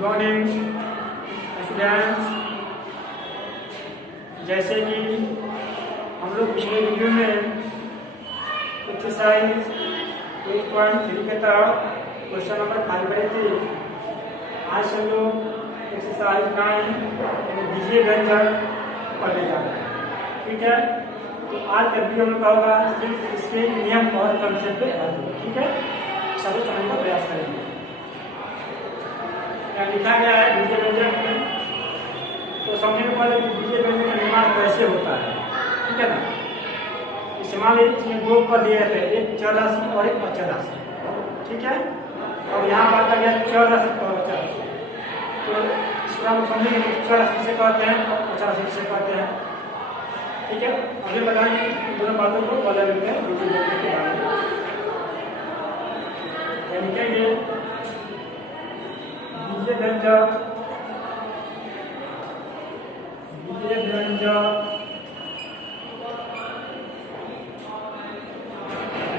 Good morning students. जैसे कि हम लोग पिछले वीडियो में एक्सरसाइज 8.3 के तहत क्वेश्चन नंबर 5 पढ़े थे। आज हम लोग एक्सरसाइज 9 बीजीय व्यंजक पढ़ने जा रहे हैं। ठीक है, तो आज का वीडियो हम लोग का होगा सिर्फ इसके नियम और कंसेप्ट पे। ठीक है, सभी समझने का प्रयास करेंगे। लिखा गया है बीजीय व्यंजक में, तो समझने के पहले बीजीय व्यंजक का निर्माण कैसे होता है। ठीक है ना, इस्तेमाल इसमें दो पद दिए थे, एक चर राशि और एक अचर राशि। ठीक है, और यहाँ बात आ गया चर राशि और अचर राशि। तो इसको हम समझेंगे चर राशि किसे कहते हैं और अचर राशि किसे कहते हैं। ठीक है, अभी बताएंगे इन दोनों बातों को बदल लेते हैं बीजीय व्यंजक के बारे में। लिखेंगे बीजीय व्यंजक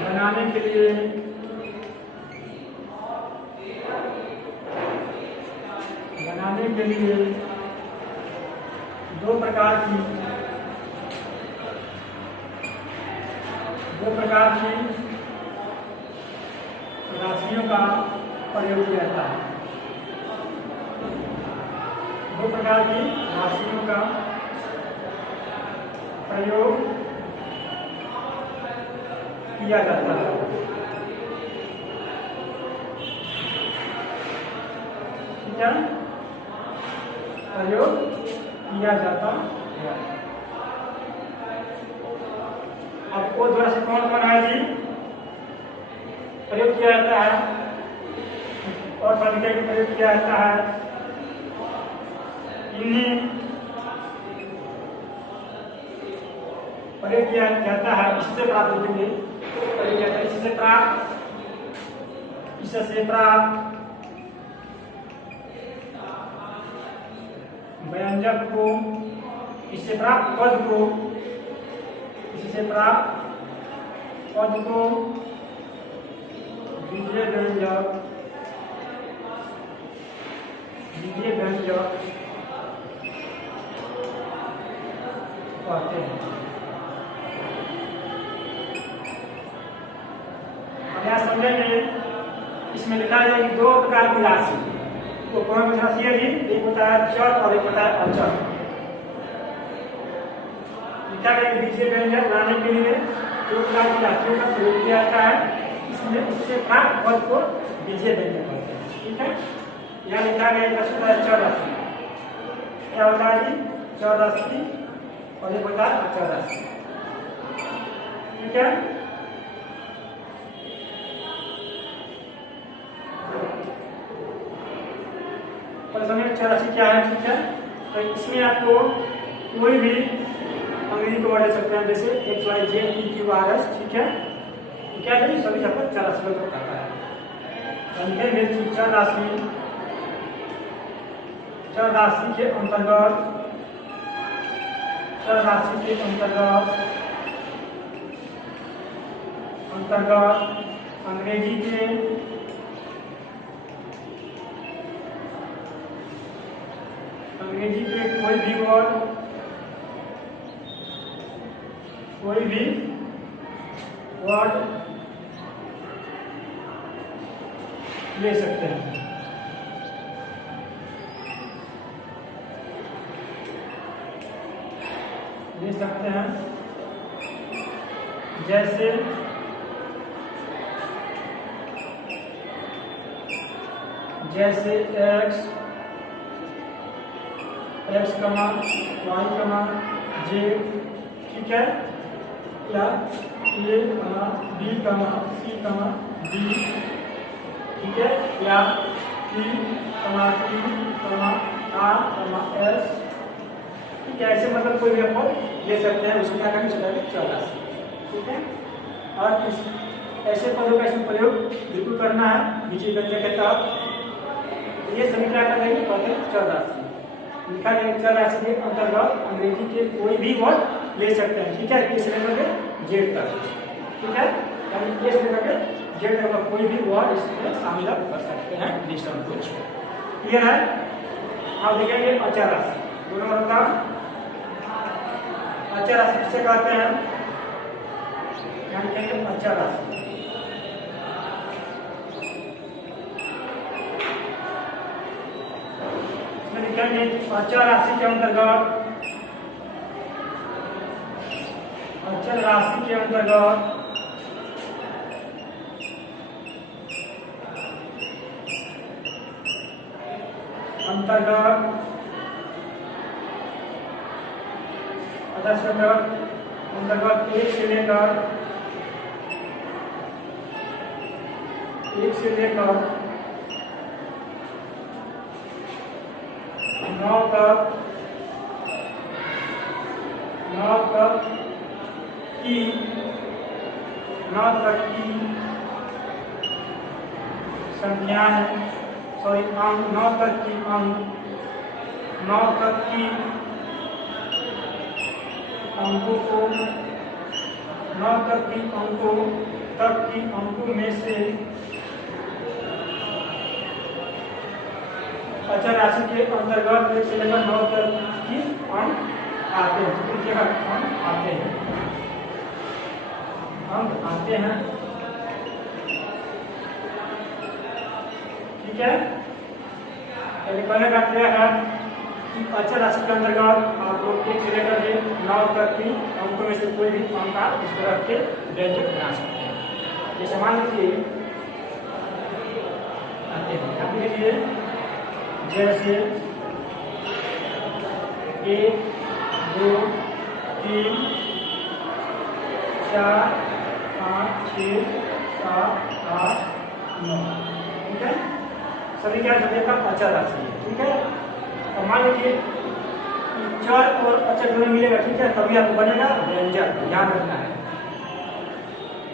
बनाने के लिए दो प्रकार की राशियों का प्रयोग किया जाता है। दो प्रकार की राशियों का प्रयोग किया जाता है। ठीक है, प्रयोग किया जाता है। आपको द्वारा से कौन कौन है जी प्रयोग किया जाता है और संख्या का प्रयोग किया जाता है। इन्हें प्रयोग किया जाता है इससे प्राप्त होंगे, प्रयोग किया जाता है इससे प्राप्त व्यंजक को, इससे प्राप्त पद को, इससे प्राप्त पद को बीजीय व्यंजक कहते हैं। अब यहाँ समझेंगे, इसमें लिखा है कि दो प्रकार की राशि, तो कौन सी राशि है जी? एक होता है चर और एक होता है अचर। लिखा गया बीजीय व्यंजक बनाने के लिए दो प्रकार की राशियों का प्रयोग किया जाता है, इसमें इससे प्राप्त पद को बीजीय व्यंजक कहते हैं। ठीक है, यहाँ लिखा गया चर राशि। क्या होता है जी? चर राशि और एक होता है अचर राशि। ठीक है, और समझ चर राशि क्या है। ठीक है, तो इसमें आपको कोई भी अंग्रेजी को वर्ड ले सकते हैं, जैसे X Y Z P Q R S. ठीक है, क्या है सभी यहाँ पर चर राशि को बताता है। चर राशि के अंतर्गत अंग्रेजी के कोई भी वर्ड ले सकते हैं। जैसे एक्स कमा वाई कमा जेड। ठीक है, या ए कमा बी कमा सी कमा डी। ठीक है, या पी कमा क्यू कमा आर कमा एस। ठीक है, ऐसे मतलब कोई भी आप ले सकते हैं, उसको क्या करेंगे चर राशि। ठीक है, और ऐसे पदों का इसमें प्रयोग बिल्कुल करना है बीजीय व्यंजक के तहत। ये सभी क्या करेंगे कहते हैं चर राशि। लिखा गया चर राशि के अंतर्गत अंग्रेजी के कोई भी वर्ड ले सकते हैं। ठीक है, इस लेवल के जेड तक। ठीक है, यानी इस लेवल के जेड तक कोई भी वर्ड इसमें शामिल कर सकते हैं। क्लियर है? आप देखेंगे अचर राशि, 2 नंबर का अचर राशि किसे कहते हैं? यहाँ लिखेंगे अचर राशि। इसमें लिखेंगे अचर राशि के अंतर्गत, अचर राशि के अंतर्गत अंतर्गत 1 से लेकर 9 तक की संख्याएं, सॉरी अंक, 9 तक की अंकों में से अचर राशि के अंतर्गत 1 से लेकर 9 तक की अंक आते हैं। अंक आते हैं। ठीक है, कहने का प्रयास है कि अचर राशि के अंतर्गत आप लोग 1 से लेकर 9 तक की अंकों में से कोई भी अंक आप इस तरह के व्यंजक बना सकते हैं। जैसे मान लीजिए जैसे 1 2 3 4 5 6 7 8 9। ठीक है, सभी क्या का अचर राशि है। ठीक है, और मान लीजिए चर और अचर दोनों मिलेगा, ठीक है, तभी आपको बनेगा व्यंजक, ध्यान रखना है।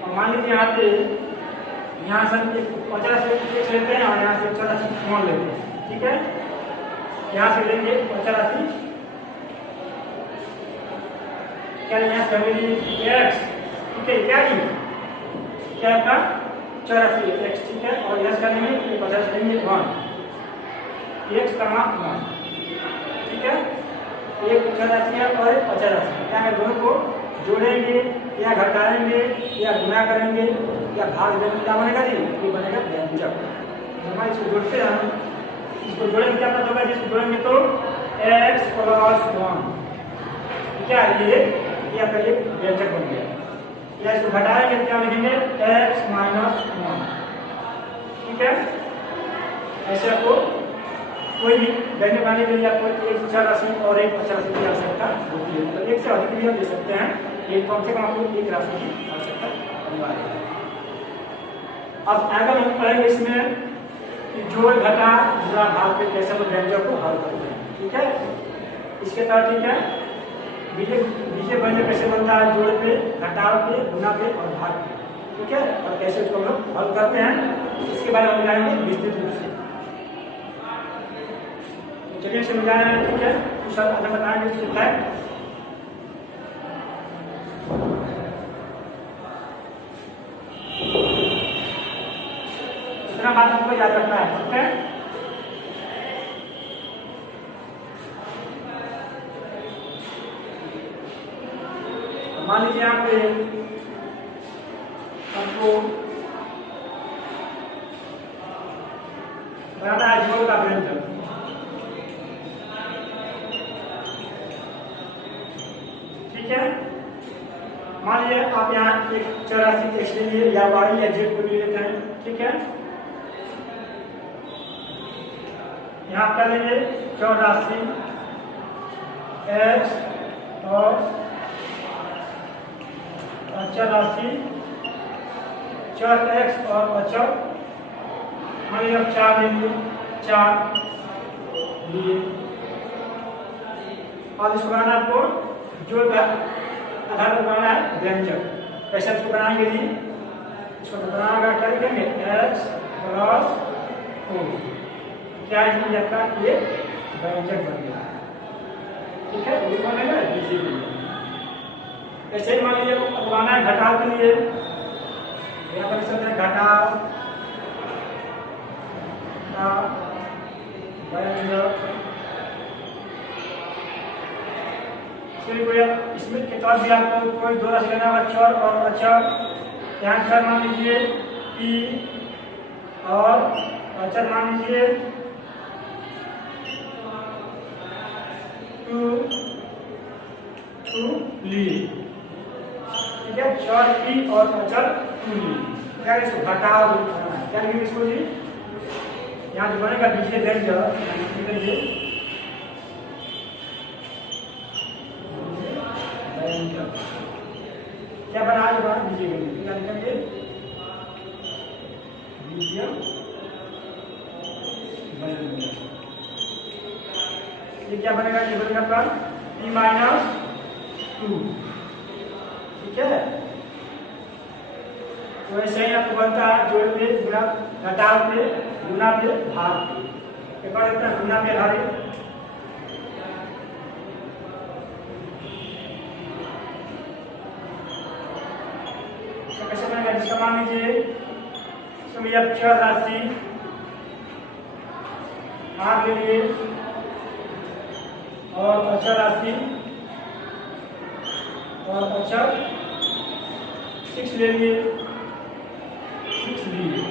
और मान लीजिए यहाँ से अचर राशि लेते हैं और यहाँ से अचर राशि कौन लेते हैं। ठीक है, यहाँ से लेंगे अचर राशि, क्या यहाँ से मिली x। ठीक है, क्या आपका अचर राशि x। ठीक है, और यहाँ से लेंगे अचर राशि लेंगे 1, x का मान 1। ठीक है, एक अचर राशि है और एक अचर राशि, क्या है, दोनों को जोड़ेंगे या घटाएंगे या गुणा करेंगे या भाग देंगे, क्या बनेगा जी? ये बनेगा व्यंजक। हमारे इसको जोड़ते हैं, इसको जोड़ेंगे क्या पता होगा? जिसको जोड़ेंगे तो x + 1, क्या ये आपका एक व्यंजक बन गया। या इसको घटाएंगे क्या लिखेंगे? x - 1। ठीक है, ऐसे आपको कोई भी व्यंजक बनाने के लिए आपको एक अचर राशि और एक अचर राशि की आवश्यकता होती है। मतलब 1 से अधिक भी हम दे सकते हैं, ये कम से कम आपको एक राशि की आवश्यकता अनिवार्य है। अब आगे हम पढ़ेंगे इसमें कि जोड़ घटा गुणा भाग पे कैसे हम व्यंजक को हल करते हैं। ठीक है, इसके तहत ठीक है बीजे व्यंजक कैसे बनता है? जोड़ पे, घटाव पे, गुणा पे और भाग पे। ठीक है, और कैसे उसको हम लोग हल करते हैं इसके बारे में हम जानेंगे विस्तृत रूप से। चलिए समझा रहे हैं। ठीक है, कुछ आगे बताएंगे इसके है। इतना बात हमको याद रखना है। ठीक है, मान लीजिए यहाँ पे हमको बनाना है जोड़ का व्यंजक। ठीक है, मान लीजिए आप यहाँ एक अचर राशि x ले लिए या y या z को भी लेते हैं। ठीक है, यहाँ क्या लेंगे? अचर राशि x और अचर राशि चर x और अचर मान लीजिए अब 4 ले लिए, 4 लिए। अब इसको बनाना आपको जोड़ का आधार पर बनाना है व्यंजक। कैसे इसको बनाएंगे जी? इसको बनाना क्या लिखेंगे? x + 4, क्या है आपका ये व्यंजक बन गया। ठीक है, ये बनेगा इजी। ऐसे ही मान लीजिए बनाना है घटाव के लिए, यहाँ पर सकते हैं घटाव का व्यंजक। फिर कोई इसमें के बाद भी आपको कोई दो राशि लेना होगा, चर और अचर। यहाँ चर मान लीजिए ई और अचर मान लीजिए 2 ली। ठीक है, चर ई और अचर 2 ली। क्या इसको घटाओ, क्या लिखेंगे इसको जी? यहाँ जो बनेगा बीजीय व्यंजक क्या बना है? बीजीय व्यंजक क्या लिखेंगे? बीजीय व्यंजक। ये क्या बनेगा? ये बनेगा आपका p-2। ठीक है, तो ऐसे ही आपको बनता है जोड़ पे गुणा, घटाव पे गुना पे भाग पे। एक और देखते हैं गुना पे भागे। तो कैसे बनेगा? जिसका मान लीजिए इसमें अब चर राशि भाग ले लिए और अचर राशि और अचर 6 ले लिए, 6 लिए।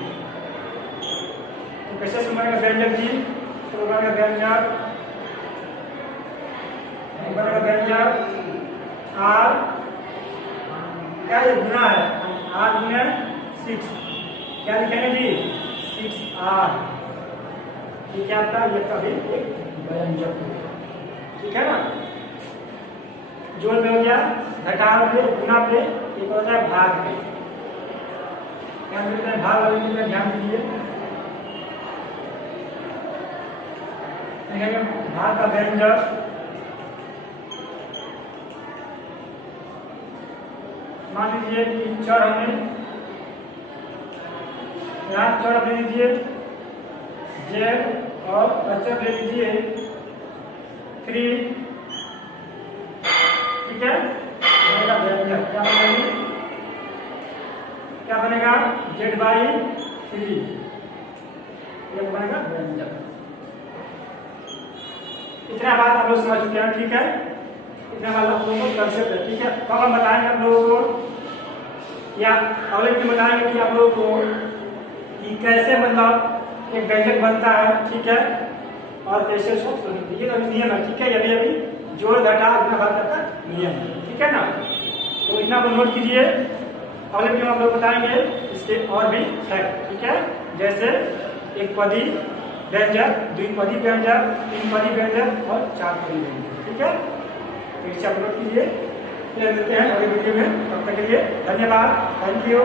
तो कैसे बनेगा व्यंजक जी? तो बनेगा व्यंजक आर, क्या ये गुना है? आर गुना 6, क्या लिखेंगे जी? 6R। ये क्या आपका? ये कभी एक व्यंजक। ठीक है ना, जोड़ में हो गया, घटाव पे गुना पे, एक होता है भाग पे। क्या मिलता है? भाग वाले में ध्यान दीजिए। भाग का व्यंजक मान लीजिए कि चर हमने यहाँ चर ले लीजिए जेड और अचर ले लीजिए 3। ठीक है, बनेगा व्यंजक। क्या बनेगा? Z/3। ये बनेगा व्यंजक। इतना बात आप लोग समझ चुके हैं। ठीक है, इतना बात आप लोगों को कंसेप्ट है। ठीक है, तो हम बताएंगे आप लोगों को, या अगले दिन बताएंगे कि आप लोगों को कि कैसे मतलब एक व्यंजक बनता है। ठीक है, और कैसे उसको सुनिए। ये अभी नियम है। ठीक है, अभी अभी जोड़ घटा गुना भाग का नियम है। ठीक है ना, तो इतना को नोट कीजिए। अगले वीडियो में आप लोग बताएंगे इसके और भी फैक्ट। ठीक है, जैसे एक पदी व्यंजक, द्विपदी व्यंजक, 3 पदी व्यंजक और 4 पदी व्यंजक। ठीक है, तो इसे आप नोट कीजिए। फिर मिलते हैं अगले वीडियो में। तब तक के लिए धन्यवाद। Thank you.